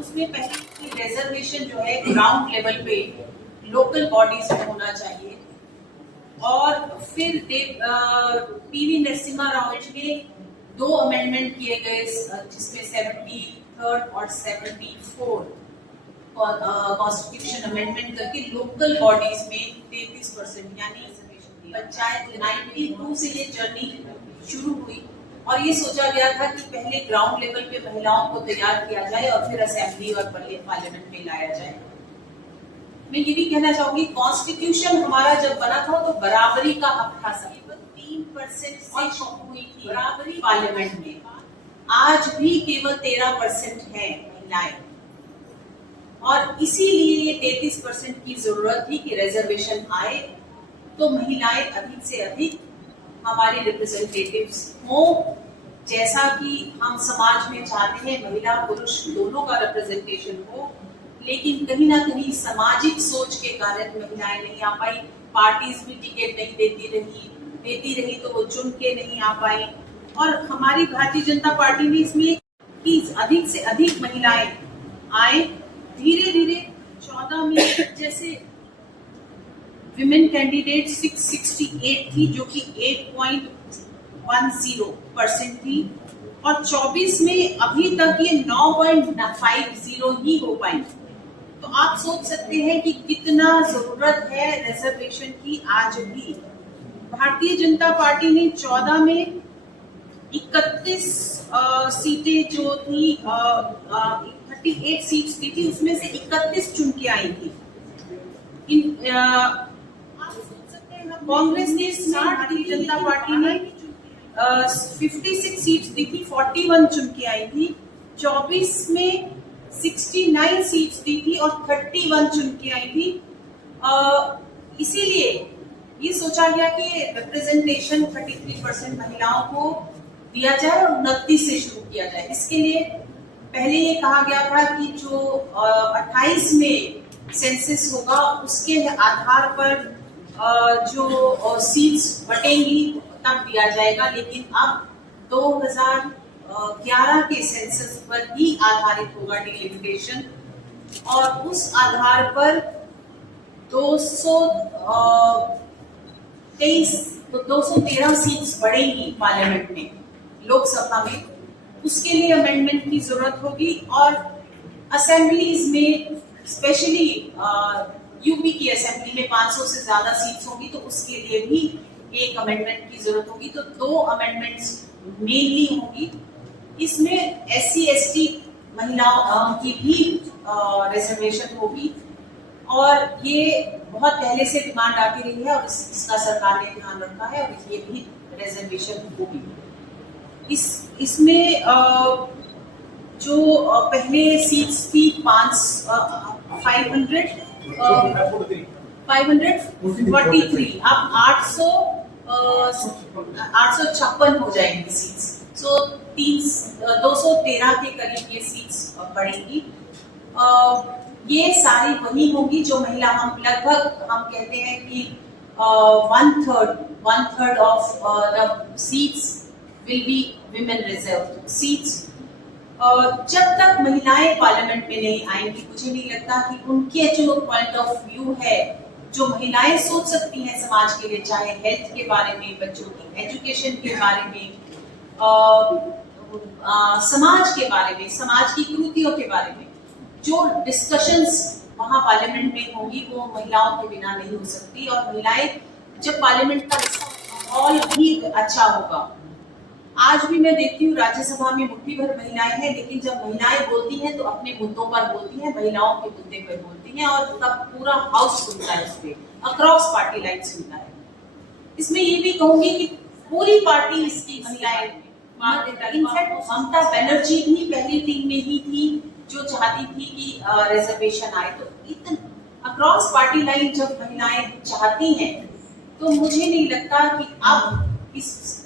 उसमें पहले रिजर्वेशन जो है ग्राउंड लेवल पे लोकल बॉडीज में होना चाहिए। और फिर पीवी नरसिम्हा राव ने 2 अमेंडमेंट किए गए जिसमें 73rd और 74 कॉन्स्टिट्यूशन अमेंडमेंट करके लोकल बॉडीज में 33% यानी पंचायत 92 से ये जर्नी शुरू हुई और ये सोचा गया था कि पहले ग्राउंड लेवल पे महिलाओं को तैयार किया जाए और फिर असेंबली और पार्लियामेंट में लाया जाए। मैं ये भी कहना चाहूंगी कॉन्स्टिट्यूशन हमारा जब बना था तो बराबरी का हक था, केवल 3% से हुई थी बराबरी पार्लियामेंट में। आज भी केवल 13% है महिलाएं और इसीलिए ये 33% की जरूरत थी कि रिजर्वेशन आए तो महिलाएं अधिक से अधिक हमारे रिप्रेजेंटेटिव्स हो, जैसा कि हम समाज में चाहते हैं महिला पुरुष दोनों का रिप्रेजेंटेशन हो। लेकिन कहीं ना कहीं सामाजिक सोच के कारण महिलाएं नहीं आ पाई, पार्टीज भी टिकट नहीं देती रही तो वो चुन के नहीं आ पाई। और हमारी भारतीय जनता पार्टी ने इसमें कि अधिक से अधिक महिलाएं आए। धीरे धीरे 14 में जैसे विमेन कैंडिडेट 668 थी जो कि 8.10% थी और 24 में अभी तक ये 9.50 ही हो पाई। तो आप सोच सकते हैं कि कितना जरूरत है रिजर्वेशन की। आज भी भारतीय जनता पार्टी ने 14 में 31 सीटें जो थी 38 सीट्स दी थी, उसमें से 31 चुन के आई थी। कांग्रेस ने भारतीय जनता पार्टी ने 56 सीट्स दी थी, 41 चुन के आई थी। 24 में 69 सीट्स दी थी और 31 चुन के आई थी। इसीलिए ये सोचा गया कि रिप्रेजेंटेशन 33% महिलाओं को दिया जाए और 29 से शुरू किया जाए। इसके लिए पहले ये कहा गया था कि जो 28 में सेंसस होगा उसके आधार पर जो सीट्स बटेंगी तब दिया जाएगा, लेकिन अब 2011 के सेंसस पर ही आधारित होगा डिलिमिटेशन और उस आधार पर 213 सीट्स बढ़ेंगी पार्लियामेंट में, लोकसभा में। उसके लिए अमेंडमेंट की जरूरत होगी और असेंबलीज में स्पेशली यूपी की असेंबली में 500 से ज्यादा सीट्स होंगी तो उसके लिए भी एक अमेंडमेंट की जरूरत होगी। तो 2 अमेंडमेंट्स मेनली होगी। इसमें SC ST महिलाओं की भी रिजर्वेशन होगी और ये बहुत पहले से डिमांड आती रही है और इसका सरकार ने ध्यान रखा है और ये भी रिजर्वेशन होगी। इसमें जो पहले सीट्स थी 543 अब 856 हो जाएंगी सीट्स। सो 213 के करीब ये सीट्स बढ़ेंगी। ये सारी वही होगी जो महिला हम लगभग हम कहते हैं कि 1/3 of the seats will be women reserved seats। जब तक महिलाएं पार्लियामेंट में नहीं आएंगी मुझे नहीं लगता कि उनके जो पॉइंट ऑफ व्यू है जो महिलाएं सोच सकती हैं समाज के लिए, चाहे हेल्थ के बारे में, बच्चों की एजुकेशन के बारे में, समाज के बारे में, समाज की कुरीतियों के बारे में, जो डिस्कशंस वहां पार्लियामेंट में होंगी वो महिलाओं के बिना नहीं हो सकती। और महिलाएं जब पार्लियामेंट का माहौल भी अच्छा होगा। आज भी मैं देखती हूँ राज्यसभा में मुट्ठी भर महिलाएं हैं, लेकिन जब महिलाएं बोलती हैं तो अपने मुद्दों पर बोलती हैं, महिलाओं के मुद्दे पर बोलती हैं और तब पूरा हाउस सुनता है, उसपे अक्रॉस पार्टी लाइन सुनता है। इसमें ये भी कहूंगी कि पूरी पार्टी इसकी महिलाएं, इनफैक्ट ममता बनर्जी भी पहली टीम में ही थी जो चाहती थी कि रिजर्वेशन आए। तो इतना अक्रॉस पार्टी लाइन जब महिलाएं चाहती हैं तो मुझे नहीं लगता कि अब इस